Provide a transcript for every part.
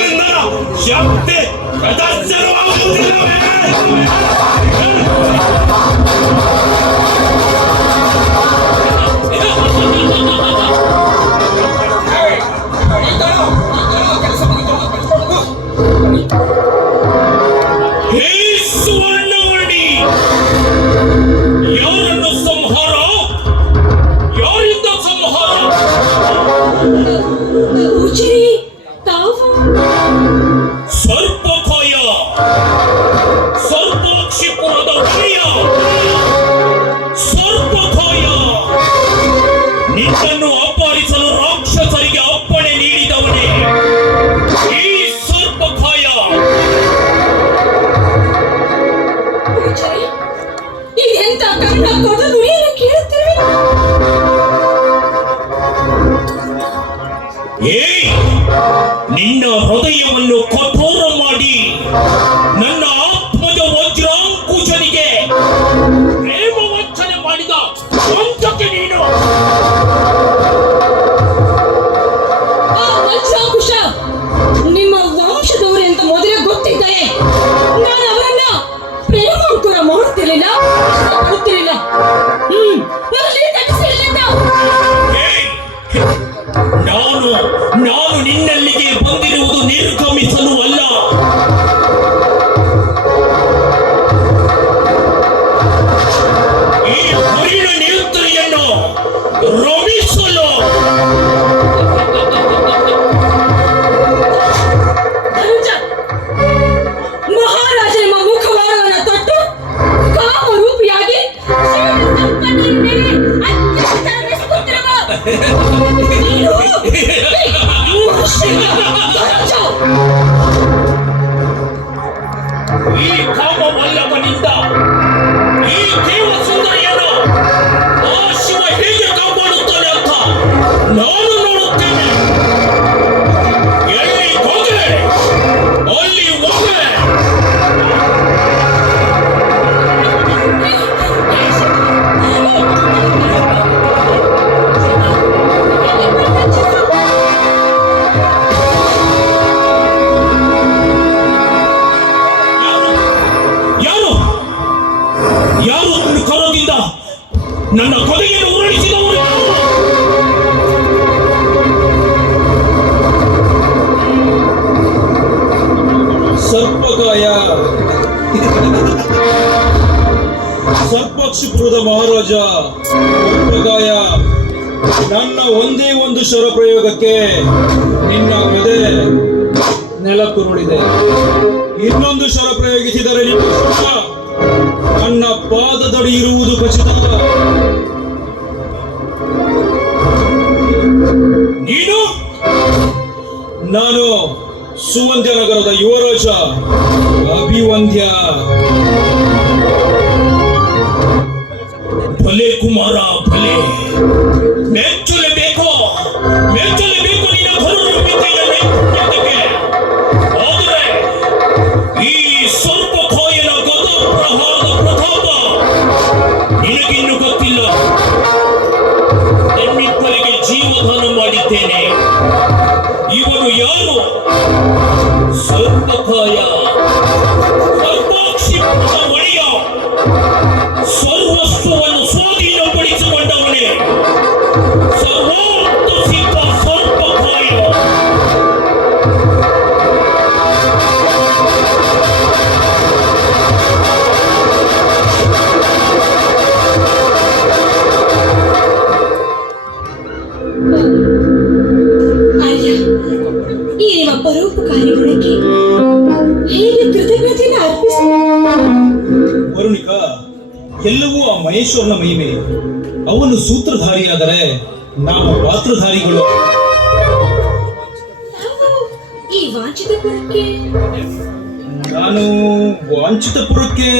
ಅವರಿಂದ ಶಕ್ತಿ ಪ್ರದರ್ಶನವಾಗುವುದಿಲ್ಲವೇ? ಯಾರನ್ನು ಸಂಹಾರ? ಯಾರಿಂದ ಸಂಹಾರ? ಸರ್ಪಕಾಯ, ಸರ್ಪಾಕ್ಷಿಪುರದ ಒಡೆಯ ಸರ್ಪಕಾಯ, ನಿನ್ನನ್ನು ಅಪಹರಿಸಲು ರಾಕ್ಷಸರಿಗೆ ಅಪ್ಪಣೆ ನೀಡಿದವನೇ ಈ ಸರ್ಪಕಾಯ. ಇದೆಂತ ಕರ್ಣ ಕೊಡಲು ಏನು ಕೇಳುತ್ತೀರಿ? ನಿನ್ನ ಹೃದಯವನ್ನು ಕಠೋರ ಮಾಡಿ ನನ್ನ ಆತ್ಮಜ ವಜ್ರಾಂಕುಶನಿಗೆ ಪ್ರೇಮ ವಂಚನೆ ಮಾಡಿದ ವಂಚಕೆ ನೀನು. ಆ ವಜ್ರಾಂಕುಶ ನಿಮ್ಮ ವಂಶದವರೆಂದು ಮೊದಲೇ ಗೊತ್ತಿದ್ದರೆ ನಾನು ಅವರನ್ನ ಪ್ರೇಮಾಂಕುರ ಮಾಡುತ್ತಿರಲಿಲ್ಲ, ಇಷ್ಟಪಡುತ್ತಿರಲಿಲ್ಲ. ನಾನು ನಿನ್ನಲ್ಲಿಗೆ ಬಂದಿರುವುದು ನಿರ್ಗಮಿಸಲು ಅಲ್ಲ, ಈ ಹರಿಣ ನಿರುತ್ತರಿಯನ್ನು ರಮಿಸಲು. ಮಹಾರಾಜ ನಿಮ್ಮ ಮುಖವಾಡವನ್ನು ತೊಟ್ಟು ಕಾಮರೂಪಿಯಾಗಿ ಈ ಕಾಮವಲ್ಲಭನಿಂದ ಈ ದೇವ ಸುಂದರಿಯನ್ನು ಆ ಶಿವ ಹೇಗೆ ಕಾಪಾಡುತ್ತಾನೆ ಅಂತ ನಾನು ನೋಡುತ್ತೇನೆ. ಎಲ್ಲಿ ಹೋಗಲೇ ಅಲ್ಲಿ ಹೋಗಲೇ. ಯಾರು ನನ್ನ ಕರದಿಂದ ನನ್ನ ಕೊಲೆಯನ್ನು ಉರುಳಿಸಿದವರು? ಸರ್ಪಕಾಯ, ಸರ್ಪಾಕ್ಷಿಪುರದ ಮಹಾರಾಜ ಸರ್ಪಕಾಯ, ನನ್ನ ಒಂದೇ ಒಂದು ಶರ ಪ್ರಯೋಗಕ್ಕೆ ನಿನ್ನ ಗದೆ ನೆಲಕ್ಕುರುಳಿದೆ. ಇನ್ನೊಂದು ಶರ ಪ್ರಯೋಗಿಸಿದರೆ ನಿನ್ನ ನನ್ನ ಪಾದದಡಿ ಇರುವುದು ಖಚಿತ. ನೀನು? ನಾನು ಸುವಂಧ್ಯ ನಗರದ ಯುವರಾಜ ಅಭಿವಂದ್ಯ. ಭಲೆ ಕುಮಾರ ಭಲೆ, ಮೆಚ್ಚಲೇಬೇಕು ಮೆಚ್ಚಲೇಬೇಕು ನಿನ್ನ ಭರೂಪಿಕೆಯ ನೈಪುಣ್ಯಕ್ಕೆ. ಆದರೆ ಈ ಸರ್ಪಕಾಯನ ಗದಾ ಪ್ರಹಾರದ ಪ್ರತಾಪ ನಿನಗಿನ್ನೂ ಗೊತ್ತಿಲ್ಲ. ನಿಮ್ಮಿಬ್ಬರಿಗೆ ಜೀವದಾನ ಮಾಡಿದ್ದೇನೆ. ಇವನು ಯಾರು? ಸರ್ಪಕಾಯ, ಸರ್ಪಾಕ್ಷಿಪುರದ ಒಡೆಯ, ಸರ್ವಸ್ವವನ್ನು ಸ್ವಾಧೀನಪಡಿಸಿಕೊಂಡವನೇ ಸರ್ವಾರ್ಥ ಸಿದ್ಧ ಸರ್ಪಕಾಯ. ಈ ನಿಮ್ಮ ಪರೋಪಕಾರಿ ಗುಣಕ್ಕೆ ಹೇಗೆ ಕೃತಜ್ಞತೆಯನ್ನು ಅರ್ಪಿಸಿ. ವರುಣಿಕ, ಎಲ್ಲವೂ ಆ ಮಹೇಶ್ವರನ ಮಹಿಮೆ. ಅವನು ಸೂತ್ರಧಾರಿಯಾದರೆ ನಾವು ಪಾತ್ರಧಾರಿಗಳು. ಈ ವಾಂಛಿತಪುರಕ್ಕೆ ನಾನು ವಾಂಛಿತಪುರಕ್ಕೆ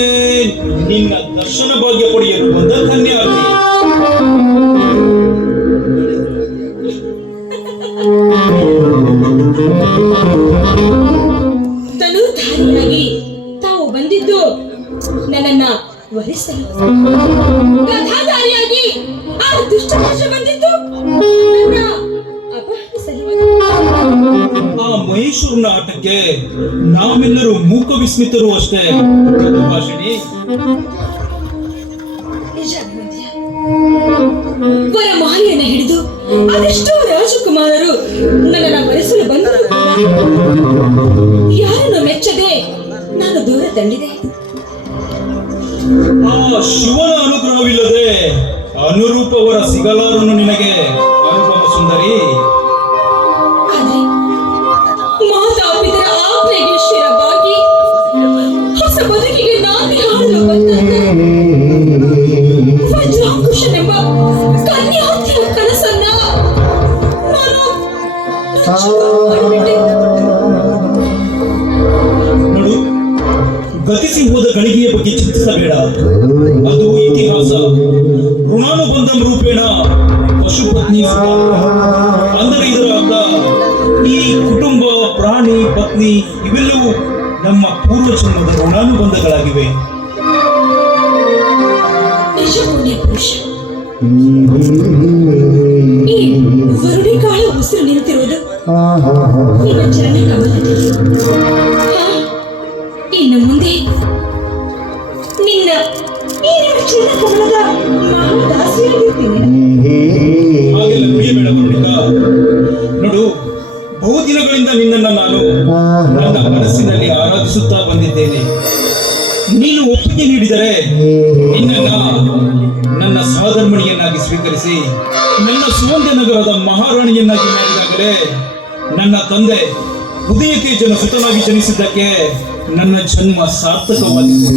ನಿನ್ನ ದರ್ಶನ ಭಾಗ್ಯ ಪಡೆಯಲು ಬಂದ ಕನ್ಯಾರ್ಥಿ. ತನುಧಾರಿಯಾಗಿ ತಾವು ಬಂದಿದ್ದು ನನ್ನನ್ನ ವರಿಸಲು, ಗದಾಧಾರಿಯಾಗಿ ಆ ದುಷ್ಟ ಪುರುಷ ಬಂದಿದ್ದು ನನ್ನ ಅಪಹರಿಸಲು. ಆ ಮಹೇಶ್ವರನ ಆಟಕ್ಕೆ ನಾವೆಲ್ಲರೂ ಮೂಕ ವಿಸ್ಮಿತರು ಅಷ್ಟೇ. ಭಾಷಿಣಿ, ನಿಜ ಅಭಿಮನ್ಯ. ವರಮಾಲೆಯನ್ನು ಹಿಡಿದು ಅದೆಷ್ಟೋ ರಾಜಕುಮಾರರು ನನ್ನನ್ನು ವರಿಸಲು ಬಂದರು. ಯಾರನ್ನು ಮೆಚ್ಚದೆ ನಾನು ದೂರ ತಳ್ಳಿದೆ. ಆ ಶಿವನ ಅನುಗ್ರಹವಿಲ್ಲದೆ ಅನುರೂಪವರ ಸಿಗಲಾರನು ನಿನಗೆ ಅನುಪಮ ಸುಂದರಿ. ಆದ್ರೆ ಮಾತಾಪಿತರ ಆಜ್ಞೆಗೆ ಶಿರವಾಗಿ ಹೊಸ ಬದುಕಿಗೆ ನಾಂದಿ ಹಾಡಲು ಬಂದಾಗ ವಜ್ರಾಂಕುಶನೆಂಬ ಕನ್ಯಾರ್ಥಿಯ ಕನಸನ್ನ ನಾನು ಮಾಡಿಬಿಟ್ಟೆ. ನೋಡು, ಗತಿಸಿ ಹೋದ ಗಳಿಗೆಯ ಬಗ್ಗೆ ಚಿಂತಿಸಬೇಡ. ಅದು ಇತಿಹಾಸ. ಋಣಾನುಬಂಧಂ ರೂಪೇಣ ಪಶುಪತ್ನಿ ಸುತ. ಅಂದರೆ ಇದರ ಅರ್ಥ ಈ ಕುಟುಂಬ, ಪ್ರಾಣಿ, ಪತ್ನಿ ಇವೆಲ್ಲವೂ ನಮ್ಮ ಪೂರ್ವ ಜನ್ಮದ ಋಣಾನುಬಂಧಗಳಾಗಿವೆ. ನಿಜ ಪುಣ್ಯ ಪುರುಷ. ಈ ವರುಣಿಕಾಳ ಉಸಿರು ನಿಂತಿರುವುದು ನಿನ್ನ ಚರಣ ಕಮಲದಲ್ಲಿ. ಇನ್ನು ಮುಂದೆ ನಿನ್ನ ಈ ನಿಮ್ಮ ಚರಣ ಕಮಲದ ಮಹಾದಾಸಿಯಾಗಿರ್ತೀನಿ. ಹಾಗೆಲ್ಲ ನುಡಿಯಬೇಡ ವರುಣಿಕಾ. ನೋಡು, ಬಹುದಿನಗಳಿಂದ ನಿನ್ನನ್ನು ನಾನು ನನ್ನ ಮನಸ್ಸಿನಲ್ಲಿ ಆರಾಧಿಸುತ್ತಾ ಬಂದಿದ್ದೇನೆ. ನೀನು ಒಪ್ಪಿಗೆ ನೀಡಿದರೆ ನಿನ್ನನ್ನ ನನ್ನ ಸಹಧರ್ಮಣಿಯನ್ನಾಗಿ ಸ್ವೀಕರಿಸಿ ನನ್ನ ಸುವಂದ್ಯ ನಗರದ ಮಹಾರಾಣಿಯನ್ನಾಗಿ ಮಾಡಿದಾಗಲೇ ನನ್ನ ತಂದೆ ಉದಯತೇಜನ ಸುತನಾಗಿ ಜನಿಸಿದ್ದಕ್ಕೆ ನನ್ನ ಜನ್ಮ ಸಾರ್ಥಕವಾಗಿದೆ.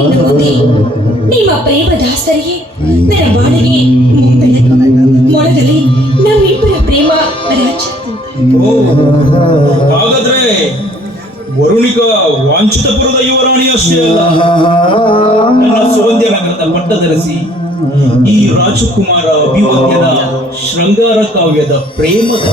ಇನ್ನು ಮುಂದೆ ನಿಮ್ಮ ಪ್ರೇಮ ದಾಸರಿಗೆ ನನ್ನ ಬಾಳಿಗೆ ಬೆಳಕು ಮೊಳಗಲಿ ನಮ್ಮಿಬ್ಬರ ಪ್ರೇಮ ರಾಜ್ಯ. ಓ, ಹಾಗಾದ್ರೆ ವರುಣಿಕಾ ವಾಂಛಿತಪುರದ ಯುವರಾಣಿ ಅಷ್ಟೇ ಅಲ್ಲ, ನನ್ನ ಸುವಂದ್ಯ ನಗರದ ಪಟ್ಟದರಸಿ ಈ ರಾಜಕುಮಾರ ಅಭಿವದ್ಯದ ಶೃಂಗಾರ ಕಾವ್ಯದ ಪ್ರೇಮದ